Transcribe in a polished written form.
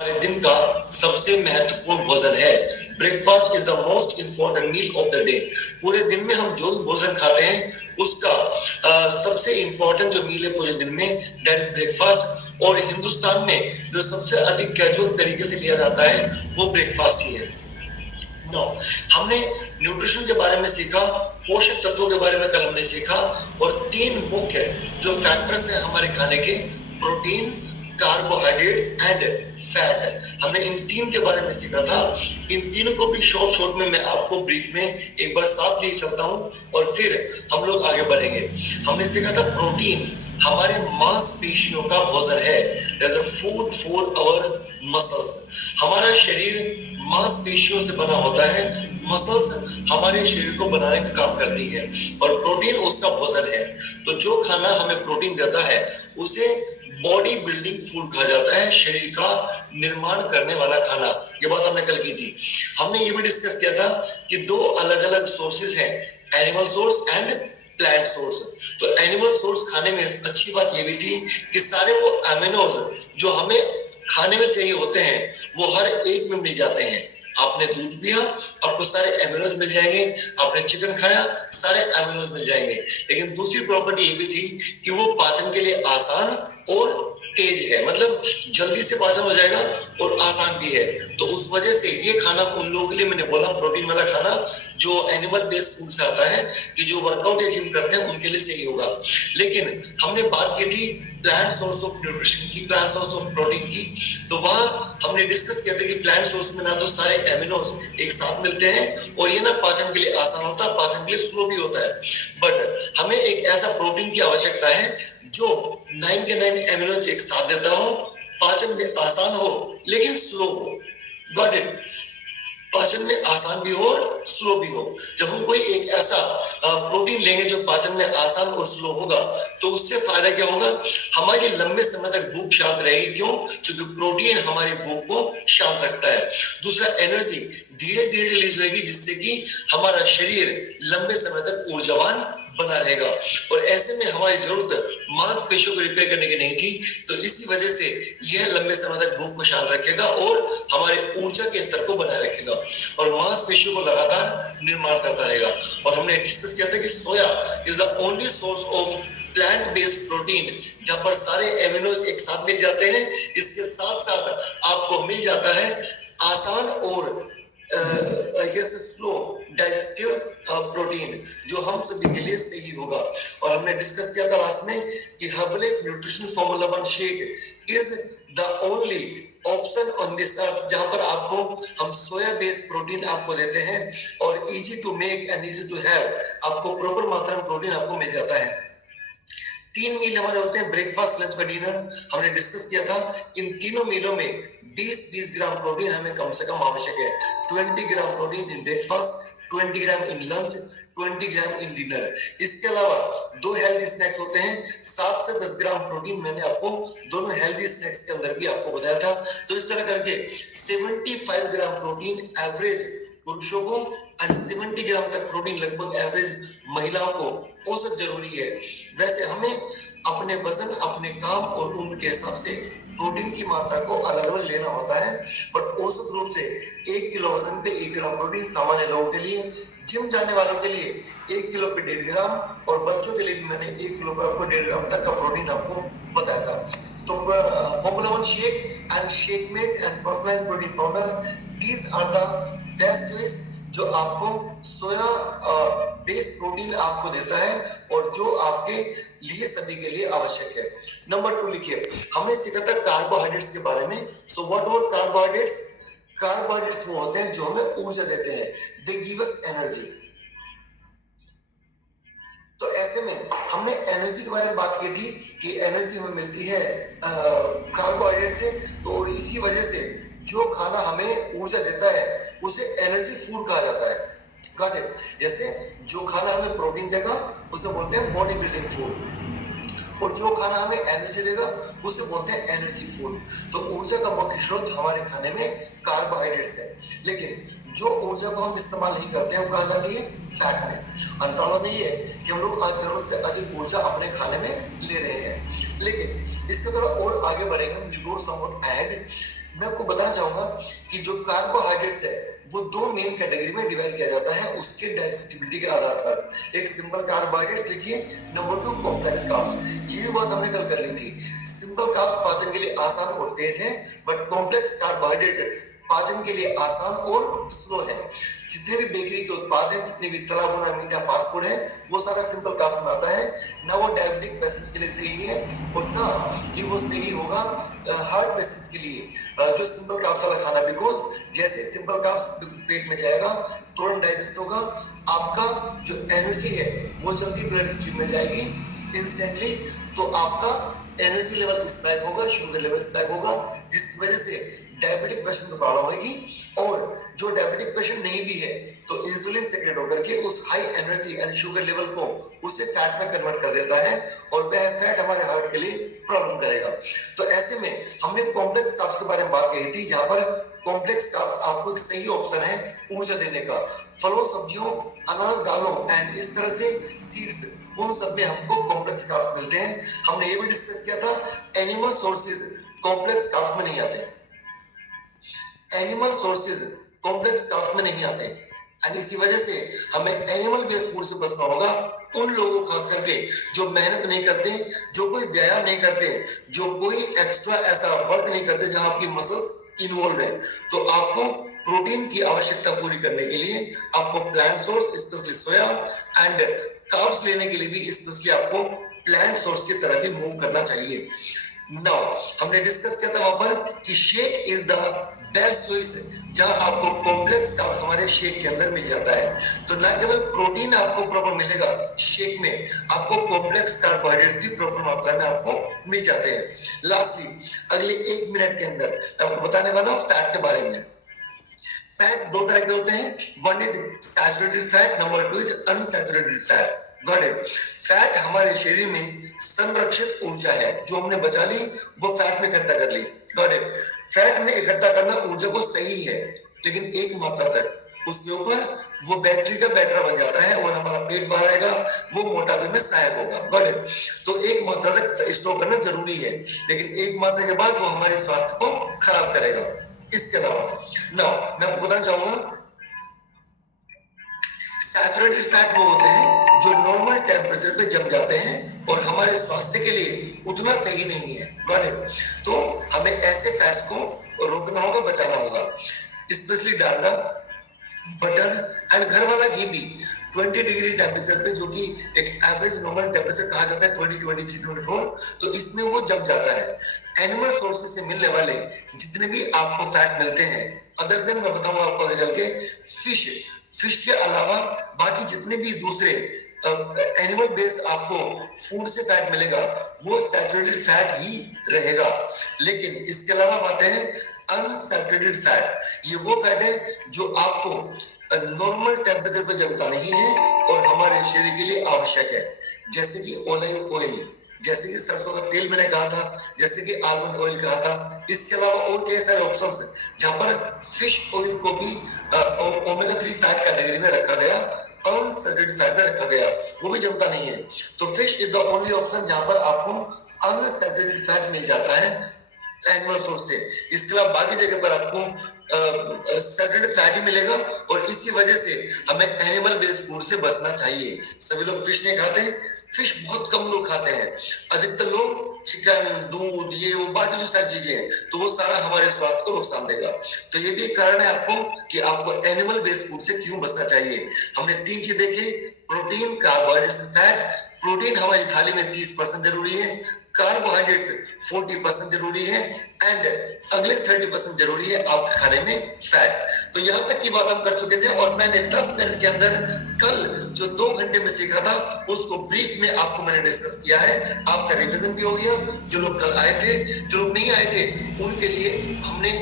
हमारे दिन का सबसे महत्वपूर्ण भोजन है। Breakfast is the most important meal of the day. पूरे दिन में हम जो भी भोजन खाते हैं उसका सबसे इंपॉर्टेंट जो मील है पूरे दिन में, दैट इज ब्रेकफास्ट। और हिंदुस्तान में जो सबसे अधिक कैजुअल तरीके से लिया जाता है वो ब्रेकफास्ट ही है। नो, हमने न्यूट्रिशन के बारे में सीखा, पोषक तत्वों के बारे में कल हमने सीखा, और तीन मुख्य जो फैक्टर्स हैं हमारे खाने के, प्रोटीन, कार्बोहाइड्रेट्स एंड फैट, हमने इन तीन के बारे में सीखा था। इन तीनों को भी शॉर्ट में मैं आपको ब्रीफ में एक बार साथ लिए चलता हूं और फिर हम लोग आगे बढ़ेंगे। हमने सीखा था प्रोटीन हमारे मांसपेशियों का भोजन है, as a food for our muscles. हमारा शरीर मांसपेशियों से बना होता है, मसल्स हमारे शरीर को बनाने का काम करती है और प्रोटीन उसका भोजन है। तो जो खाना हमें प्रोटीन देता है उसे बॉडी बिल्डिंग फूड कहा जाता है, शरीर का निर्माण करने वाला खाना। ये बात हमने कल की थी। हमने ये भी डिस्कस किया था कि दो अलग अलग सोर्सेस हैं, animal source and plant source. तो एनिमल सोर्स खाने में अच्छी बात ये भी थी कि सारे वो एमिनोज जो हमें खाने में चाहिए होते हैं वो हर एक में मिल जाते हैं। आपने दूध पिया, आपको सारे एमिनोज मिल जाएंगे। आपने चिकन खाया, सारे एमिनोज मिल जाएंगे। लेकिन दूसरी प्रॉपर्टी ये भी थी कि वो पाचन के लिए आसान और तेज है, मतलब जल्दी से पाचन हो जाएगा और आसान भी है। तो उस वजह से ये खाना उन लोगों के लिए, मैंने बोला प्रोटीन वाला खाना जो एनिमल बेस्ड फूड से आता है, कि जो वर्कआउट या जिम करते हैं उनके लिए सही होगा। लेकिन हमने बात की थी प्लांट सोर्स ऑफ न्यूट्रिशन की, प्लांट सोर्स ऑफ प्रोटीन की। तो वहां हमने डिस्कस किया था कि प्लांट सोर्स में ना तो सारे एमिनोज एक साथ मिलते हैं और ये ना पाचन के लिए आसान होता है, पाचन के लिए स्लो भी होता है। बट हमें एक ऐसा प्रोटीन की आवश्यकता है जो 9 के 9 एमिनोज एक साथ देता हो, पाचन में आसान हो लेकिन स्लो हो। Got it? पाचन में आसान भी हो और स्लो भी हो। जब हम कोई एक ऐसा प्रोटीन लेंगे जो पाचन में आसान और स्लो होगा तो उससे फायदा क्या होगा, हमारी लंबे समय तक भूख शांत रहेगी। क्यों? क्योंकि प्रोटीन हमारी भूख को शांत रखता है। दूसरा, एनर्जी धीरे धीरे रिलीज होगी जिससे कि हमारा शरीर लंबे समय तक ऊर्जावान बना रहेगा। और ऐसे में हमारी जरूरत मांसपेशियों को रिपेयर करने की नहीं थी, तो इसी वजह से यह लंबे समय तक भूख को शांत रखेगा और हमारे ऊर्जा के स्तर को बनाए रखेगा और मांसपेशियों को लगातार निर्माण करता रहेगा। और हमने डिस्कस किया था कि soya is the only source of plant based protein जहां पर सारे एमिनोज एक साथ मिल जाते हैं। इसके साथ साथ आपको मिल जाता है आसान और स्लो डाइजेस्टिव प्रोटीन जो हम सभी के लिए सही होगा। और हमने डिस्कस किया था लास्ट में कि Herbalife nutrition formula 1 shake is the only option on this earth जहां पर आपको हम सोया बेस्ड प्रोटीन आपको देते हैं और easy to make and easy to have, आपको प्रॉपर मात्रा में प्रोटीन आपको मिल जाता है। 3 मील हमारे होते हैं, ब्रेकफास्ट, लंच और डिनर। हमने डिस्कस किया था इन तीनों मीलों में 20-20 ग्राम प्रोटीन हमें कम से कम आवश्यक है। 20 gram protein in breakfast, 20 gram in lunch, 20 gram in dinner. इसके अलावा 2 हेल्दी स्नैक्स होते हैं, 7 से 10 ग्राम प्रोटीन मैंने आपको दोनों हेल्दी स्नैक्स के अंदर भी आपको बताया था। तो इस तरह करके 75 ग्राम प्रोटीन एवरेज पुरुषों को और 70 ग्राम तक प्रोटीन लगभग एवरेज महिलाओं को औसत जरूरी है। वैसे हमें अपने वजन, अपने काम और उम्र के हिसाब से प्रोटीन की मात्रा को अलग अलग लेना होता है, बट औसत रूप से 1 किलो वजन पे 1 ग्राम प्रोटीन सामान्य लोगों के लिए, जिम जाने वालों के लिए 1 किलो पे 1.5 ग्राम और बच्चों के लिए भी मैंने 1 किलो पे आपको 1.5 ग्राम तक का प्रोटीन आपको बताया था। तो formula 1 shake and Shakemate and personalised protein powder, these are the best choice जो आपको सोया बेस्ड प्रोटीन आपको देता है और जो आपके लिए सभी के लिए आवश्यक है। नंबर 2 लिखिए, हमने सीखा था कार्बोहाइड्रेट्स के बारे में। So what are carbohydrates? Carbohydrates वो होते हैं जो हमें ऊर्जा देते हैं, दे गिव अस एनर्जी। तो ऐसे में हमने एनर्जी के बारे में बात की थी कि एनर्जी हमें मिलती है कार्बोहाइड्रेट से, तो इसी वजह से जो खाना हमें ऊर्जा देता है उसे एनर्जी फूड कहा जाता है। Got it? जैसे जो खाना हमें प्रोटीन देगा उसे बोलते हैं बॉडी बिल्डिंग फूड, और जो खाना हमें एनर्जी देगा उसे बोलते हैं एनर्जी फूड। तो ऊर्जा का मुख्य स्रोत हमारे खाने में कार्बोहाइड्रेट्स है, लेकिन जो ऊर्जा को हम इस्तेमाल नहीं करते हैं वो कहा जाती है फैट में। अंतराल में ये है कि हम लोग जरूरत से अधिक ऊर्जा अपने खाने में ले रहे हैं। लेकिन इसके थोड़ा और आगे बढ़ेंगे, हम एड मैं आपको बताना चाहूंगा कि जो कार्बोहाइड्रेट्स है वो दो मेन कैटेगरी में डिवाइड किया जाता है उसके डाइजेस्टिबिलिटी के आधार पर। एक सिंपल कार्बोहाइड्रेट्स लिखिए, नंबर 2 कॉम्प्लेक्स कार्ब्स। ये भी बात हमने कल कर ली थी। सिंपल कार्ब्स पाचन के लिए आसान और तेज है, बट कॉम्प्लेक्स कार्बोहाइड्रेट पाचन के लिए आसान और स्लो है। जितने भी बेकरी के उत्पाद हैं, जितने भी तला भुना मीठा फास्ट फूड है, वो सारा सिंपल कार्ब्स में आता है। ना वो डायबिटिक पेशेंट्स के लिए सही है और ना ही वो सही होगा हार्ट पेशेंट्स के लिए जो सिंपल कार्ब्स वाला खाना, बिकॉज जैसे सिंपल कार्ब्स पेट में जाएगा तुरंत डाइजेस्ट होगा, आपका जो एनर्जी है वो जल्दी ब्लड स्ट्रीम में जाएगी इंस्टेंटली, तो आपका एनर्जी लेवल स्पाइक होगा, शुगर लेवल स्पाइक होगा, जिसकी वजह से डायबिटिक पेशेंट को प्रॉब्लम होगी। और जो डायबिटिक पेशेंट नहीं भी है तो इंसुलिन सेक्रेट होकर के उस high energy and sugar level को उसे फैट में कन्वर्ट कर देता है और वह फैट हमारे हार्ट के लिए प्रॉब्लम करेगा। तो ऐसे में हमने कॉम्प्लेक्स कार्ब्स के बारे में बात कही थी, जहां पर कॉम्प्लेक्स कार्ब आपको एक सही ऑप्शन है ऊर्जा देने का। फलों, सब्जियों, अनाज, दालों एंड इस तरह से सीड्स, उन सब में हमको कॉम्प्लेक्स कार्ब्स मिलते हैं। हमने ये भी डिस्कस किया था एनिमल सोर्सेज कॉम्प्लेक्स कार्ब्स में नहीं आते, एनिमल सोर्सेज कॉम्प्लेक्स कार्ब्स में नहीं आते एंड इसी वजह से हमें एनिमल बेस्ड फूड से बचना होगा। उन लोगों खास करके जो मेहनत नहीं करते, जो कोई व्यायाम नहीं करते, जो कोई एक्स्ट्रा ऐसा वर्क नहीं करते जहां आपकी मसल्स इन्वॉल्व है, तो आपको प्रोटीन की आवश्यकता पूरी करने के लिए आपको plant source specially soya and carbs लेने के लिए भी स्पेशली आपको प्लांट सोर्स की तरफ ही मूव करना चाहिए। नाउ हमने डिस्कस किया था वहां पर कि shake is the best choice है, जहां आपको कॉम्प्लेक्स कार्ब्स हमारे शेक के अंदर मिल जाता है। तो ना केवल प्रोटीन आपको प्रॉपर मिलेगा शेक में, आपको कॉम्प्लेक्स कार्बोहाइड्रेट्स भी प्रॉपर मात्रा में आपको मिल जाते हैं। लास्टली अगले 1 मिनट के अंदर आपको बताने वाला हूं फैट के बारे में। फैट दो तरह के होते हैं, one is saturated fat, number 2 is unsaturated fat. Got it. Fat हमारे शरीर में संरक्षित ऊर्जा है, जो हमने बचा ली वो फैट में इकट्ठा कर ली। Got it. फैट में इकट्ठा करना ऊर्जा को सही है, लेकिन एक मात्रा तक। उसके ऊपर वो बैटरी का बैटरा बन जाता है और हमारा पेट बाहर आएगा, वो मोटापे में सहायक होगा। Got it. तो एक मात्रा तक स्टोर करना जरूरी है, लेकिन एक मात्रा के बाद वो हमारे स्वास्थ्य को खराब करेगा। इसके अलावा मैं आपको बताना चाहूंगा सैचुरेटेड फैट वो होते हैं जो नॉर्मल टेम्परेचर पे जम जाते हैं और हमारे स्वास्थ्य के लिए उतना सही नहीं है। Got it. तो हमें ऐसे फैट्स को रोकना होगा, बचाना होगा। स्पेशली डालडा, बटर एंड घर वाला घी भी 20 डिग्री टेम्परेचर पे, जो कि एक एवरेज नॉर्मल टेम्परेचर कहा जाता है 20, 23, 24, तो इसमें वो जम जाता है। एनिमल सोर्सेज से मिलने वाले जितने भी आपको फैट मिलते हैं, अदर देन मैं बताऊंगा आपको आगे चल के, फिश के अलावा बाकी जितने भी दूसरे एनिमल बेस्ड आपको फूड से फैट मिलेगा वो सैचुरेटेड फैट ही रहेगा। लेकिन इसके अलावा बातें हैं अनसैचुरेटेड फैट। ये वो फैट है जो आपको नॉर्मल टेम्परेचर पर जमता नहीं है और हमारे शरीर के लिए आवश्यक है, जैसे कि ऑलिव ऑयल, जैसे कि सरसों का तेल मैंने कहा था, जैसे कि आलमंड ऑयल कहा था। इसके अलावा और कई सारे ऑप्शंस हैं जहां पर फिश ऑयल को भी ओमेगा 3 फैट कैटेगरी में रखा गया, अनसैचुरेटेड फैट में रखा गया, वो भी जमता नहीं है। तो fish is the only option जहां पर आपको अनसैचुरेटेड फैट मिल जाता है एनिमल सोर्स से। इसके अलावा बाकी जगह पर आपको सैचुरेटेड फैट ही मिलेगा और इसी वजह से हमें एनिमल बेस्ड फूड से बचना चाहिए। सभी लोग फिश नहीं खाते, फिश बहुत कम लोग खाते हैं, अधिकतर लोग चिकन, दूध, ये वो बाकी जो सारी चीजें हैं, तो वो सारा हमारे स्वास्थ्य को नुकसान देगा। तो ये भी एक कारण है आपको कि आपको एनिमल बेस्ड फूड से क्यों बचना चाहिए। हमने 3 चीज देखे, प्रोटीन, कार्बोहाइड्रेट्स, फैट। प्रोटीन हमारी थाली में 30% जरूरी है, कार्बोहाइड्रेट्स 40% जरूरी है एंड अगले 30% जरूरी है आपके खाने में फैट। तो यहां तक की बात हम कर चुके थे और मैंने 10 मिनट के अंदर कल जो 2 घंटे में सीखा था उसको ब्रीफ में आपको मैंने डिस्कस किया है। आपका रिवीजन भी हो गया। जो लोग कल आए थे, जो लोग नहीं आए थे, उनके लिए हमने